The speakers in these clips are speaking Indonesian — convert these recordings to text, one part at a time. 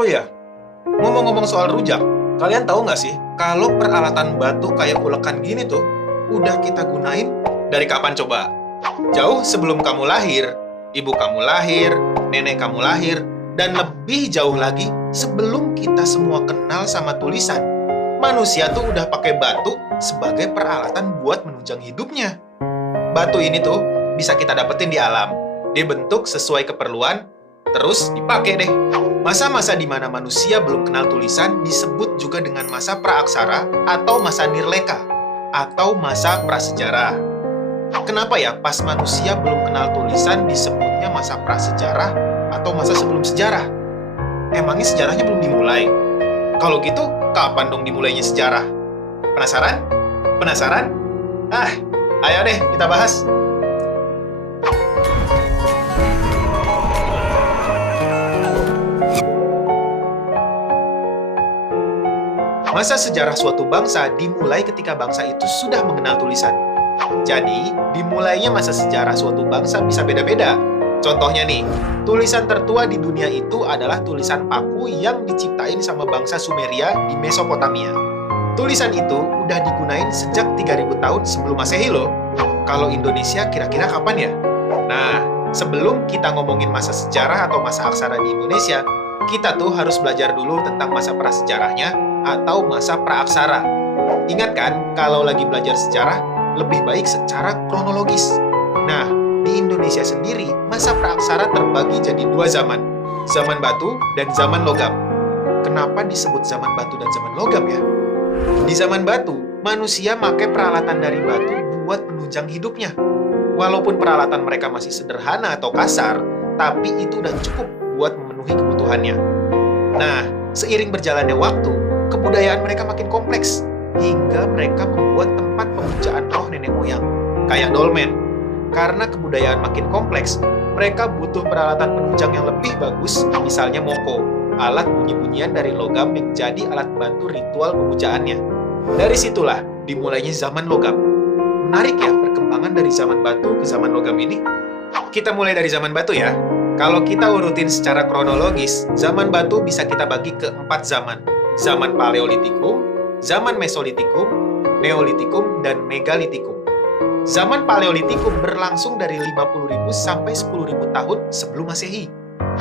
Oh iya, ngomong-ngomong soal rujak, kalian tahu nggak sih, kalau peralatan batu kayak ulekan gini tuh, udah kita gunain dari kapan coba? Jauh sebelum kamu lahir, ibu kamu lahir, nenek kamu lahir, dan lebih jauh lagi sebelum kita semua kenal sama tulisan. Manusia tuh udah pakai batu sebagai peralatan buat menunjang hidupnya. Batu ini tuh bisa kita dapetin di alam, dibentuk sesuai keperluan, terus dipakai deh. Masa-masa di mana manusia belum kenal tulisan disebut juga dengan masa praaksara atau masa nirleka atau masa prasejarah. Kenapa ya pas manusia belum kenal tulisan disebutnya masa prasejarah atau masa sebelum sejarah? Emangnya sejarahnya belum dimulai? Kalau gitu, kapan dong dimulainya sejarah? Penasaran? Penasaran? Ayo deh kita bahas. Masa sejarah suatu bangsa dimulai ketika bangsa itu sudah mengenal tulisan. Jadi, dimulainya masa sejarah suatu bangsa bisa beda-beda. Contohnya nih, tulisan tertua di dunia itu adalah tulisan paku yang diciptain sama bangsa Sumeria di Mesopotamia. Tulisan itu udah digunain sejak 3000 tahun sebelum Masehi loh. Kalau Indonesia kira-kira kapan ya? Nah, sebelum kita ngomongin masa sejarah atau masa aksara di Indonesia, kita tuh harus belajar dulu tentang masa prasejarahnya atau masa praaksara. Ingat kan, kalau lagi belajar sejarah, lebih baik secara kronologis. Nah, di Indonesia sendiri, masa praaksara terbagi jadi dua zaman, zaman batu dan zaman logam. Kenapa disebut zaman batu dan zaman logam ya? Di zaman batu, manusia pakai peralatan dari batu buat menunjang hidupnya. Walaupun peralatan mereka masih sederhana atau kasar, tapi itu udah cukup buat memenuhi kebutuhannya. Nah, seiring berjalannya waktu, kebudayaan mereka makin kompleks, hingga mereka membuat tempat pemujaan roh nenek moyang, kayak dolmen. Karena kebudayaan makin kompleks, mereka butuh peralatan penunjang yang lebih bagus, misalnya moko, alat bunyi-bunyian dari logam yang jadi alat bantu ritual pemujaannya. Dari situlah dimulainya zaman logam. Menarik ya perkembangan dari zaman batu ke zaman logam ini? Kita mulai dari zaman batu ya. Kalau kita urutin secara kronologis, zaman batu bisa kita bagi ke 4 zaman. Zaman Paleolitikum, zaman Mesolitikum, Neolitikum, dan Megalitikum. Zaman Paleolitikum berlangsung dari 50.000 sampai 10.000 tahun sebelum Masehi.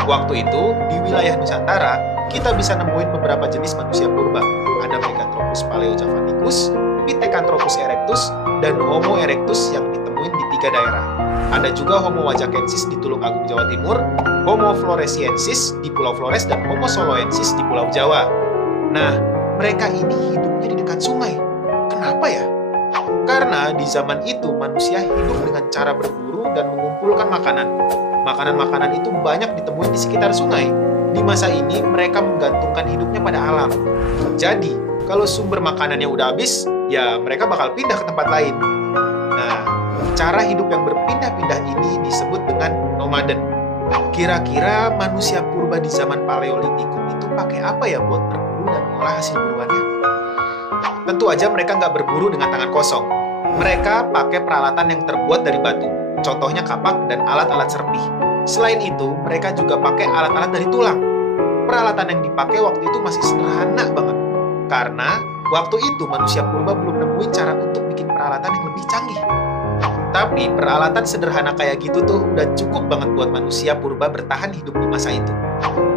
Waktu itu, di wilayah Nusantara, kita bisa nemuin beberapa jenis manusia purba. Ada Meganthropus paleojavanicus, Pithecanthropus erectus, dan Homo erectus yang ditemuin di 3 daerah. Ada juga Homo wajakensis di Tulungagung, Jawa Timur, Homo floresiensis di Pulau Flores, dan Homo soloensis di Pulau Jawa. Nah, mereka ini hidupnya di dekat sungai. Kenapa ya? Karena di zaman itu manusia hidup dengan cara berburu dan mengumpulkan makanan. Makanan-makanan itu banyak ditemuin di sekitar sungai. Di masa ini mereka menggantungkan hidupnya pada alam. Jadi, kalau sumber makanannya udah habis, ya mereka bakal pindah ke tempat lain. Nah, cara hidup yang berpindah-pindah ini disebut dengan nomaden. Kira-kira manusia purba di zaman Paleolitikum itu pakai apa ya buat berburu dan mengolah hasil buruannya? Tentu aja mereka nggak berburu dengan tangan kosong. Mereka pakai peralatan yang terbuat dari batu, contohnya kapak dan alat-alat serpih. Selain itu, mereka juga pakai alat-alat dari tulang. Peralatan yang dipakai waktu itu masih sederhana banget. Karena waktu itu manusia purba belum nemuin cara untuk bikin peralatan yang lebih canggih. Tapi peralatan sederhana kayak gitu tuh udah cukup banget buat manusia purba bertahan hidup di masa itu.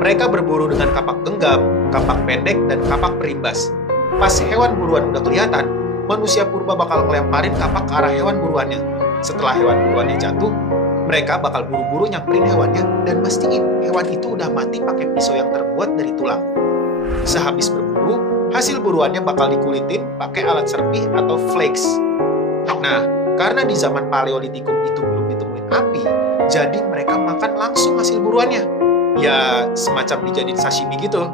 Mereka berburu dengan kapak genggam, kapak pendek, dan kapak perimbas. Pas hewan buruan udah kelihatan, manusia purba bakal ngelemparin kapak ke arah hewan buruannya. Setelah hewan buruannya jatuh, mereka bakal buru-buru nyamperin hewannya dan mastiin hewan itu udah mati pakai pisau yang terbuat dari tulang. Sehabis berburu, hasil buruannya bakal dikulitin pakai alat serpih atau flakes. Nah, karena di zaman Paleolitikum itu belum ditemuin api, jadi mereka makan langsung hasil buruannya. Ya, semacam dijadiin sashimi gitu.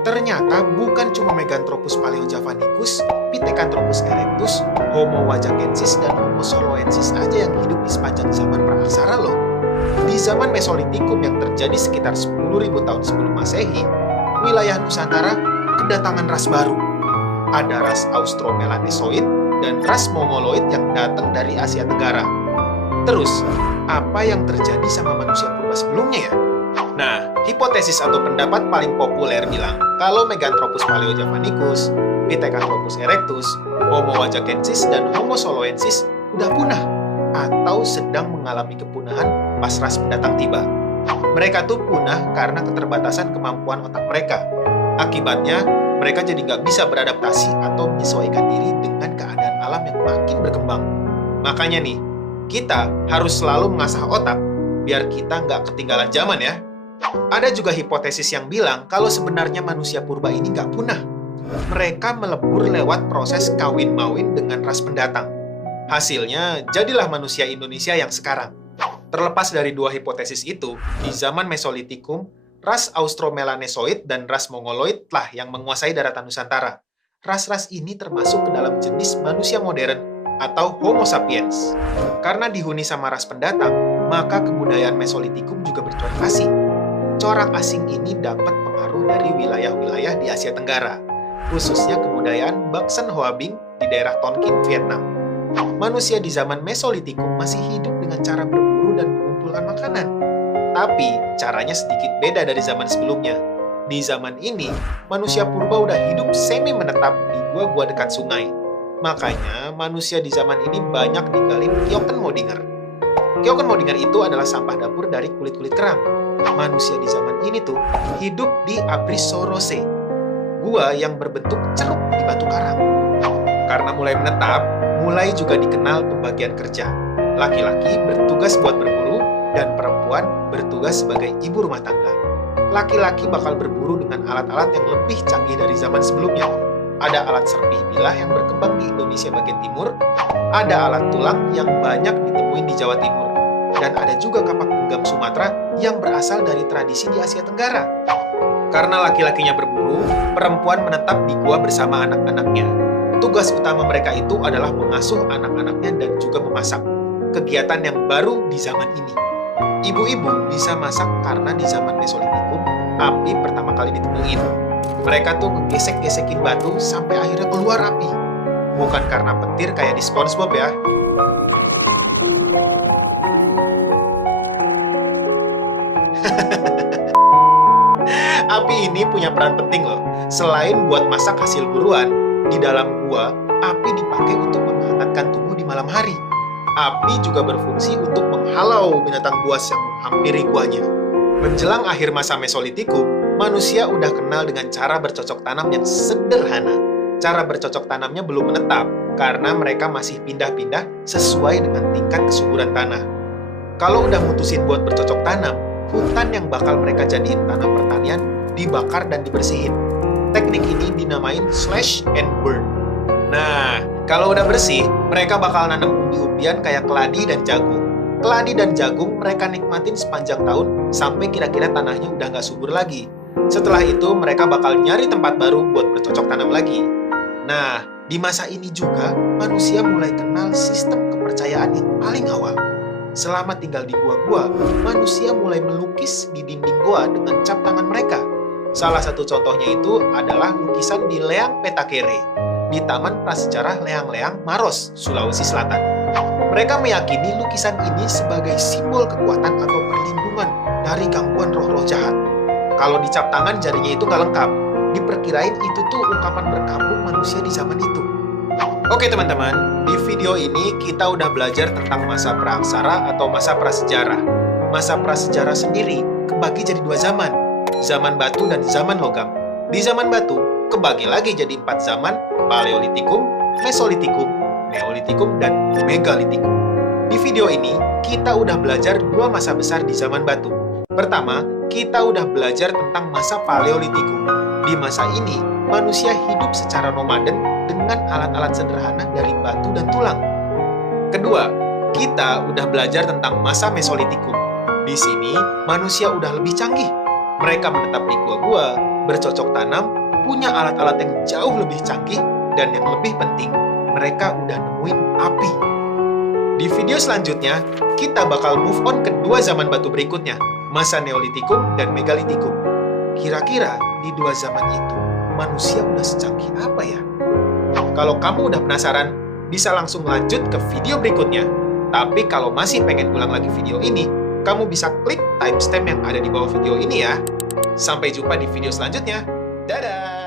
Ternyata bukan cuma Meganthropus paleojavanicus, Pithecanthropus erectus, Homo wajakensis, dan Homo soloensis aja yang hidup di sepanjang zaman praaksara loh. Di zaman Mesolitikum yang terjadi sekitar 10.000 tahun sebelum Masehi, wilayah Nusantara kedatangan ras baru. Ada ras Austromelanesoid dan ras Mongoloid yang datang dari Asia Tenggara. Terus, apa yang terjadi sama manusia purba sebelumnya ya? Nah, hipotesis atau pendapat paling populer bilang kalau Meganthropus paleojavanicus, Pithecanthropus erectus, Homo wajakensis, dan Homo soloensis udah punah atau sedang mengalami kepunahan pas ras pendatang tiba. Mereka tuh punah karena keterbatasan kemampuan otak mereka. Akibatnya, mereka jadi nggak bisa beradaptasi atau menyesuaikan diri dengan keadaan alam yang makin berkembang. Makanya nih, kita harus selalu mengasah otak biar kita nggak ketinggalan zaman ya. Ada juga hipotesis yang bilang kalau sebenarnya manusia purba ini nggak punah. Mereka melebur lewat proses kawin-mawin dengan ras pendatang. Hasilnya, jadilah manusia Indonesia yang sekarang. Terlepas dari dua hipotesis itu, di zaman Mesolitikum, ras Austromelanesoid dan ras Mongoloid lah yang menguasai daratan Nusantara. Ras-ras ini termasuk ke dalam jenis manusia modern atau Homo sapiens. Karena dihuni sama ras pendatang, maka kebudayaan Mesolitikum juga bervariasi. Corak asing ini dapat pengaruh dari wilayah-wilayah di Asia Tenggara, khususnya kebudayaan Baksen Hoabing di daerah Tonkin, Vietnam. Manusia di zaman Mesolitikum masih hidup dengan cara berburu dan mengumpulkan makanan. Tapi, caranya sedikit beda dari zaman sebelumnya. Di zaman ini, manusia purba udah hidup semi-menetap di gua-gua dekat sungai. Makanya, manusia di zaman ini banyak ninggalin Kyokenmodinger. Kyokenmodinger itu adalah sampah dapur dari kulit-kulit kerang. Manusia di zaman ini tuh hidup di Abrisorose, gua yang berbentuk ceruk di batu karang. Karena mulai menetap, mulai juga dikenal pembagian kerja. Laki-laki bertugas buat berburu, dan perempuan bertugas sebagai ibu rumah tangga. Laki-laki bakal berburu dengan alat-alat yang lebih canggih dari zaman sebelumnya. Ada alat serpih bilah yang berkembang di Indonesia bagian timur, ada alat tulang yang banyak ditemuin di Jawa Timur, dan ada juga kapak genggam Sumatera yang berasal dari tradisi di Asia Tenggara. Karena laki-lakinya berburu, perempuan menetap di gua bersama anak-anaknya. Tugas utama mereka itu adalah mengasuh anak-anaknya dan juga memasak. Kegiatan yang baru di zaman ini. Ibu-ibu bisa masak karena di zaman Mesolitikum, api pertama kali ditemuin. Mereka tuh ngegesek-gesekin batu sampai akhirnya keluar api. Bukan karena petir kayak di SpongeBob ya. Api ini punya peran penting loh. Selain buat masak hasil buruan, di dalam gua, api dipakai untuk menghangatkan tubuh di malam hari. Api juga berfungsi untuk menghalau binatang buas yang menghampiri guanya. Menjelang akhir masa Mesolitikum, manusia udah kenal dengan cara bercocok tanam yang sederhana. Cara bercocok tanamnya belum menetap, karena mereka masih pindah-pindah sesuai dengan tingkat kesuburan tanah. Kalau udah mutusin buat bercocok tanam, hutan yang bakal mereka jadiin tanam pertanian dibakar dan dibersihin. Teknik ini dinamain slash and burn. Nah, kalau udah bersih, mereka bakal nanam umbi-umbian kayak keladi dan jagung. Keladi dan jagung mereka nikmatin sepanjang tahun sampai kira-kira tanahnya udah nggak subur lagi. Setelah itu, mereka bakal nyari tempat baru buat bercocok tanam lagi. Nah, di masa ini juga, manusia mulai kenal sistem kepercayaan yang paling awal. Selama tinggal di gua-gua, manusia mulai melukis di dinding gua dengan cap tangan mereka. Salah satu contohnya itu adalah lukisan di Leang Petakere, di Taman Prasejarah Leang-Leang, Maros, Sulawesi Selatan. Mereka meyakini lukisan ini sebagai simbol kekuatan atau perlindungan dari gangguan roh-roh jahat. Kalau dicap tangan jarinya itu nggak lengkap, diperkirain itu tuh ungkapan berkabung manusia di zaman itu. Oke teman-teman, di video ini kita udah belajar tentang masa praaksara atau masa prasejarah. Masa prasejarah sendiri kebagi jadi dua zaman, zaman batu dan zaman logam. Di zaman batu, kebagi lagi jadi 4 zaman, Paleolitikum, Mesolitikum, Neolitikum, dan Megalitikum. Di video ini, kita udah belajar 2 masa besar di zaman batu. Pertama, kita udah belajar tentang masa Paleolitikum. Di masa ini, manusia hidup secara nomaden dengan alat-alat sederhana dari batu dan tulang. Kedua, kita udah belajar tentang masa Mesolitikum. Di sini, manusia udah lebih canggih. Mereka menetap di gua-gua, bercocok tanam, punya alat-alat yang jauh lebih canggih, dan yang lebih penting, mereka udah nemuin api. Di video selanjutnya, kita bakal move on ke 2 zaman batu berikutnya, masa Neolitikum dan Megalitikum. Kira-kira di 2 zaman itu, manusia udah secanggih apa ya? Kalau kamu udah penasaran, bisa langsung lanjut ke video berikutnya. Tapi kalau masih pengen ulang lagi video ini, kamu bisa klik timestamp yang ada di bawah video ini ya. Sampai jumpa di video selanjutnya. Dadah!